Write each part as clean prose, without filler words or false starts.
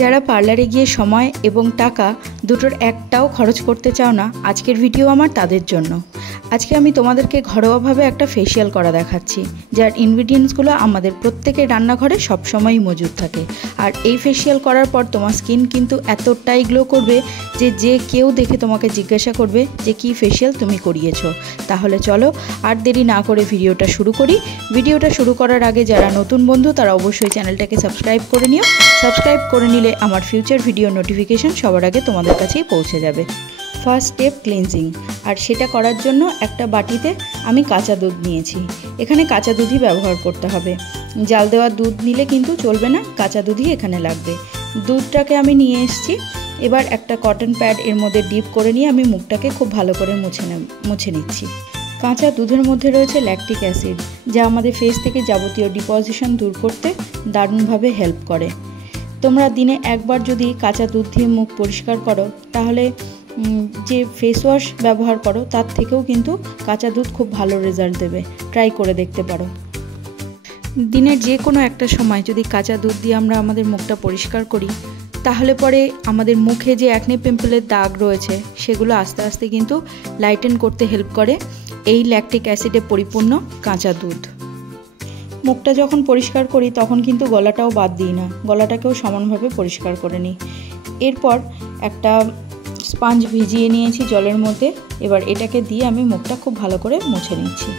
যারা পার্লারে গিয়ে সময় এবং টাকা দুটোর একটাও খরচ করতে চাও না, আজকের ভিডিও আমার তাদের জন্য। আজকে আমি তোমাদেরকে ঘরোয়াভাবে একটা ফেসিয়াল করা দেখাচ্ছি, যার ইনগ্রিডিয়েন্টসগুলো আমাদের প্রত্যেকের রান্নাঘরে সবসময়ই মজুদ থাকে। আর এই ফেসিয়াল করার পর তোমার স্কিন কিন্তু এতটাই গ্লো করবে যে কেউ দেখে তোমাকে জিজ্ঞাসা করবে যে কী ফেসিয়াল তুমি করিয়েছো। তাহলে চলো আর দেরি না করে ভিডিওটা শুরু করি। ভিডিওটা শুরু করার আগে যারা নতুন বন্ধু তারা অবশ্যই চ্যানেলটাকে সাবস্ক্রাইব করে নিও। সাবস্ক্রাইব করে নিলে আমার ফিউচার ভিডিও নোটিফিকেশন সবার আগে তোমাদের কাছেই পৌঁছে যাবে। ফার্স্ট স্টেপ ক্লিনজিং, আর সেটা করার জন্য একটা বাটিতে আমি কাঁচা দুধ নিয়েছি। এখানে কাঁচা দুধই ব্যবহার করতে হবে, জাল দেওয়া দুধ নিলে কিন্তু চলবে না, কাঁচা দুধই এখানে লাগবে। দুধটাকে আমি নিয়ে এসেছি। এবার একটা কটন প্যাড এর মধ্যে ডিপ করে নিয়ে আমি মুখটাকে খুব ভালো করে মুছে নিচ্ছি। কাঁচা দুধের মধ্যে রয়েছে ল্যাকটিক অ্যাসিড, যা আমাদের ফেস থেকে যাবতীয় ডিপোজিশন দূর করতে দারুণভাবে হেল্প করে। তোমরা দিনে একবার যদি কাঁচা দুধ দিয়ে মুখ পরিষ্কার করো, তাহলে যে ফেস ওয়াশ ব্যবহার করো তার থেকেও কিন্তু কাঁচা দুধ খুব ভালো রেজাল্ট দেবে। ট্রাই করে দেখতে পারো। দিনের যে কোনো একটা সময় যদি কাঁচা দুধ দিয়ে আমরা আমাদের মুখটা পরিষ্কার করি, তাহলে পরে আমাদের মুখে যে অ্যাকনে পিম্পলের দাগ রয়েছে সেগুলো আস্তে আস্তে কিন্তু লাইটেন করতে হেল্প করে এই ল্যাকটিক অ্যাসিডে পরিপূর্ণ কাঁচা দুধ। মুখটা যখন পরিষ্কার করি তখন কিন্তু গলাটাও বাদ দিই না, গলাটাকেও সমানভাবে পরিষ্কার করে নিই। এরপর একটা স্পঞ্জ ভিজিয়ে নিয়েছি জলের মধ্যে। এবার এটাকে দিয়ে আমি মুখটা খুব ভালো করে মুছে নিচ্ছি।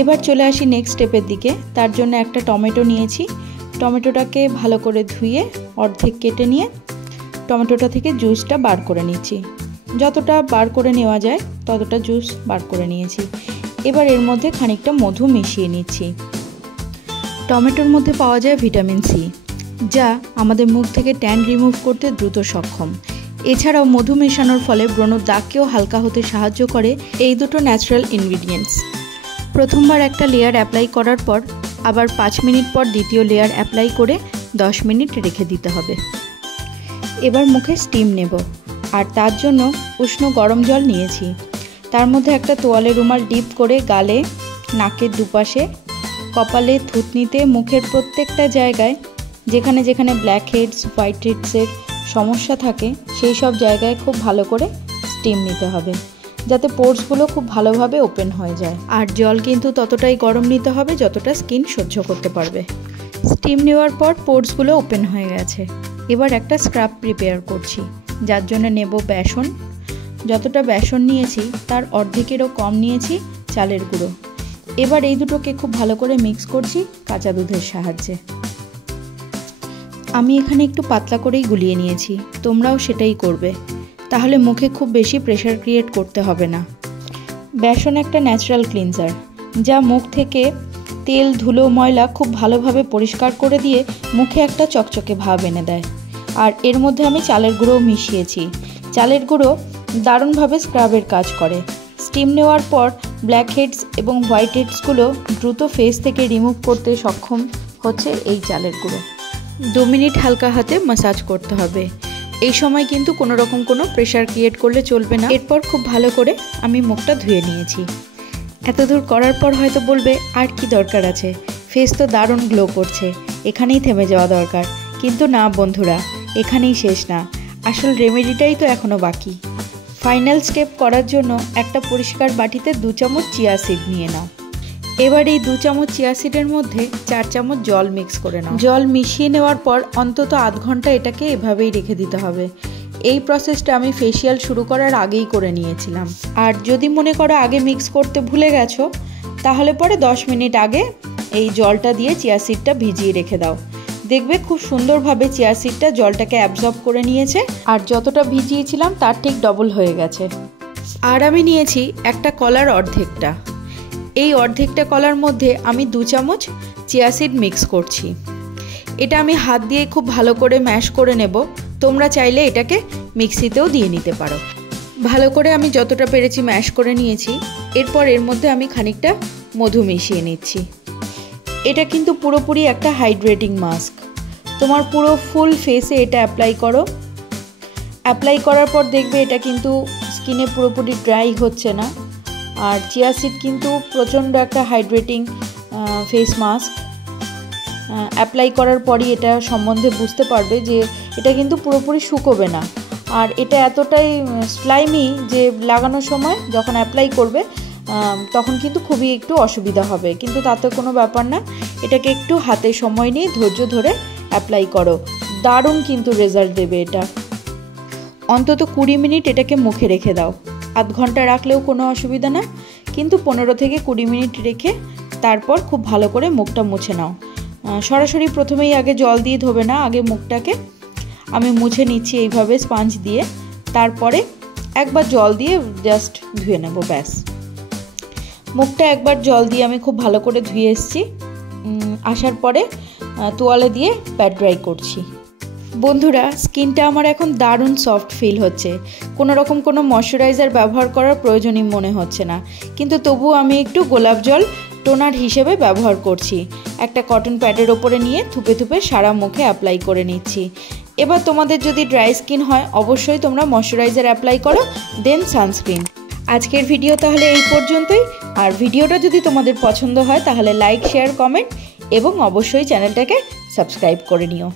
এবার চলে আসি নেক্সট স্টেপের দিকে। তার জন্য একটা টমেটো নিয়েছি। টমেটোটাকে ভালো করে ধুয়ে অর্ধেক কেটে নিয়ে টমেটোটা থেকে জুসটা বার করে নিচ্ছি। যতটা বার করে নেওয়া যায় ততটা জুস বার করে নিয়েছি। এবার এর মধ্যে খানিকটা মধু মিশিয়ে নিচ্ছি। টমেটোর মধ্যে পাওয়া যায় ভিটামিন সি, যা আমাদের মুখ থেকে ট্যান রিমুভ করতে দ্রুত সক্ষম। এছাড়াও মধু মেশানোর ফলে ব্রণর দাগকেও হালকা হতে সাহায্য করে এই দুটো ন্যাচারাল ইনগ্রিডিয়েন্টস। প্রথমবার একটা লেয়ার অ্যাপ্লাই করার পর আবার 5 মিনিট পর দ্বিতীয় লেয়ার অ্যাপ্লাই করে 10 মিনিট রেখে দিতে হবে। এবার মুখে স্টিম নেব, আর তার জন্য উষ্ণ গরম জল নিয়েছি। তার মধ্যে একটা তোয়ালে রুমাল ডিপ করে গালে, নাকের দুপাশে, কপালে, থুতনিতে, মুখের প্রত্যেকটা জায়গায় যেখানে যেখানে ব্ল্যাক হেডস, হোয়াইট হেডসের সমস্যা থাকে সেই সব জায়গায় খুব ভালো করে স্টিম নিতে হবে, যাতে পোর্সগুলো খুব ভালোভাবে ওপেন হয়ে যায়। আর জল কিন্তু ততটাই গরম নিতে হবে যতটা স্কিন সহ্য করতে পারবে। স্টিম নেওয়ার পর পোর্সগুলো ওপেন হয়ে গেছে। এবার একটা স্ক্রাব প্রিপেয়ার করছি, যার জন্য নেব বেসন। যতটা বেসন নিয়েছি তার অর্ধেকেরও কম নিয়েছি চালের গুঁড়ো। এবার এই দুটোকে খুব ভালো করে মিক্স করছি কাঁচা দুধের সাহায্যে। আমি এখানে একটু পাতলা করেই গুলিয়ে নিয়েছি, তোমরাও সেটাই করবে, তাহলে মুখে খুব বেশি প্রেশার ক্রিয়েট করতে হবে না। বেসন একটা ন্যাচারাল ক্লিনজার, যা মুখ থেকে তেল, ধুলো, ময়লা খুব ভালোভাবে পরিষ্কার করে দিয়ে মুখে একটা চকচকে ভাব এনে দেয়। আর এর মধ্যে আমি চালের গুঁড়োও মিশিয়েছি। চালের গুঁড়ো দারুণভাবে স্ক্রাবের কাজ করে। স্টিম নেওয়ার পর ব্ল্যাক হেডস এবং হোয়াইট হেডসগুলো দ্রুত ফেস থেকে রিমুভ করতে সক্ষম হচ্ছে এই চালের গুঁড়ো। 2 মিনিট হালকা হাতে ম্যাসাজ করতে হবে। এই সময় কিন্তু কোনো রকম কোনো প্রেশার ক্রিয়েট করলে চলবে না। এরপর খুব ভালো করে আমি মুখটা ধুয়ে নিয়েছি। এতদূর করার পর হয়তো বলবে আর কি দরকার আছে, ফেস তো দারুণ গ্লো করছে, এখানেই থেমে যাওয়া দরকার। কিন্তু না বন্ধুরা, এখানেই শেষ না, আসল রেমেডিটাই তো এখনও বাকি। ফাইনাল স্টেপ করার জন্য একটা পরিষ্কার বাটিতে 2 চামচ চিয়া সিড নিয়ে নাও। এবার এই 2 চামচ চিয়া সিডের মধ্যে 4 চামচ জল মিক্স করে নাও। জল মিশিয়ে নেওয়ার পর অন্তত আধ ঘন্টা এটাকে এভাবেই রেখে দিতে হবে। এই প্রসেসটা আমি ফেসিয়াল শুরু করার আগেই করে নিয়েছিলাম। আর যদি মনে করো আগে মিক্স করতে ভুলে গেছো, তাহলে পরে 10 মিনিট আগে এই জলটা দিয়ে চিয়া সিডটা ভিজিয়ে রেখে দাও। দেখবে খুব সুন্দরভাবে চিয়া সিডটা জলটাকে অ্যাবজর্ব করে নিয়েছে, আর যতটা ভিজিয়েছিলাম তার ঠিক ডবল হয়ে গেছে। আর আমি নিয়েছি একটা কলার অর্ধেকটা। এই অর্ধেকটা কলার মধ্যে আমি 2 চামচ চিয়া সিড মিক্স করছি। এটা আমি হাত দিয়ে খুব ভালো করে ম্যাশ করে নেব। তোমরা চাইলে এটাকে মিক্সিতেও দিয়ে নিতে পারো। ভালো করে আমি যতটা পেরেছি ম্যাশ করে নিয়েছি। এরপর এর মধ্যে আমি খানিকটা মধু মিশিয়ে নিচ্ছি। এটা কিন্তু পুরোপুরি একটা হাইড্রেটিং মাস্ক। তোমার পুরো ফুল ফেসে এটা অ্যাপ্লাই করো। অ্যাপ্লাই করার পর দেখবে এটা কিন্তু স্কিনে পুরোপুরি ড্রাই হচ্ছে না। আর চিয়া সিড কিন্তু প্রচণ্ড একটা হাইড্রেটিং ফেস মাস্ক। অ্যাপ্লাই করার পরই এটা সম্বন্ধে বুঝতে পারবে যে এটা কিন্তু পুরোপুরি শুকোবে না। আর এটা এতটাই স্লাইমি যে লাগানোর সময় যখন অ্যাপ্লাই করবে তখন কিন্তু খুবই একটু অসুবিধা হবে, কিন্তু তাতে কোনো ব্যাপার না। এটাকে একটু হাতে সময় নিয়ে ধৈর্য ধরে অ্যাপ্লাই করো, দারুণ কিন্তু রেজাল্ট দেবে এটা। অন্তত 20 মিনিট এটাকে মুখে রেখে দাও। আধ ঘন্টা রাখলেও কোনো অসুবিধা না, কিন্তু 15 থেকে 20 মিনিট রেখে তারপর খুব ভালো করে মুখটা মুছে নাও। সরাসরি প্রথমেই আগে জল দিয়ে ধোবে না, আগে মুখটাকে আমি মুছে নিচ্ছি এইভাবে স্পঞ্জ দিয়ে, তারপরে একবার জল দিয়ে জাস্ট ধুয়ে নেব, ব্যাস। মুখটা একবার জল দিয়ে আমি খুব ভালো করে ধুয়ে এসেছি। আসার পরে তোয়ালে দিয়ে প্যাড ড্রাই করছি। বন্ধুরা, স্কিনটা আমার এখন দারুণ সফট ফিল হচ্ছে। কোনো রকম কোনো ময়শ্চারাইজার ব্যবহার করার প্রয়োজনই মনে হচ্ছে না, কিন্তু তবুও আমি একটু গোলাপ জল টোনার হিসেবে ব্যবহার করছি। একটা কটন প্যাডের ওপরে নিয়ে থুপে থুপে সারা মুখে অ্যাপ্লাই করে নিচ্ছি। এবার তোমাদের যদি ড্রাই স্কিন হয় অবশ্যই তোমরা ময়শ্চারাইজার অ্যাপ্লাই করো, দেন সানস্ক্রিন। আজকের ভিডিও তাহলে এই পর্যন্তই। আর ভিডিওটা যদি তোমাদের পছন্দ হয় তাহলে লাইক, শেয়ার, কমেন্ট এবং অবশ্যই চ্যানেলটাকে সাবস্ক্রাইব করে নিও।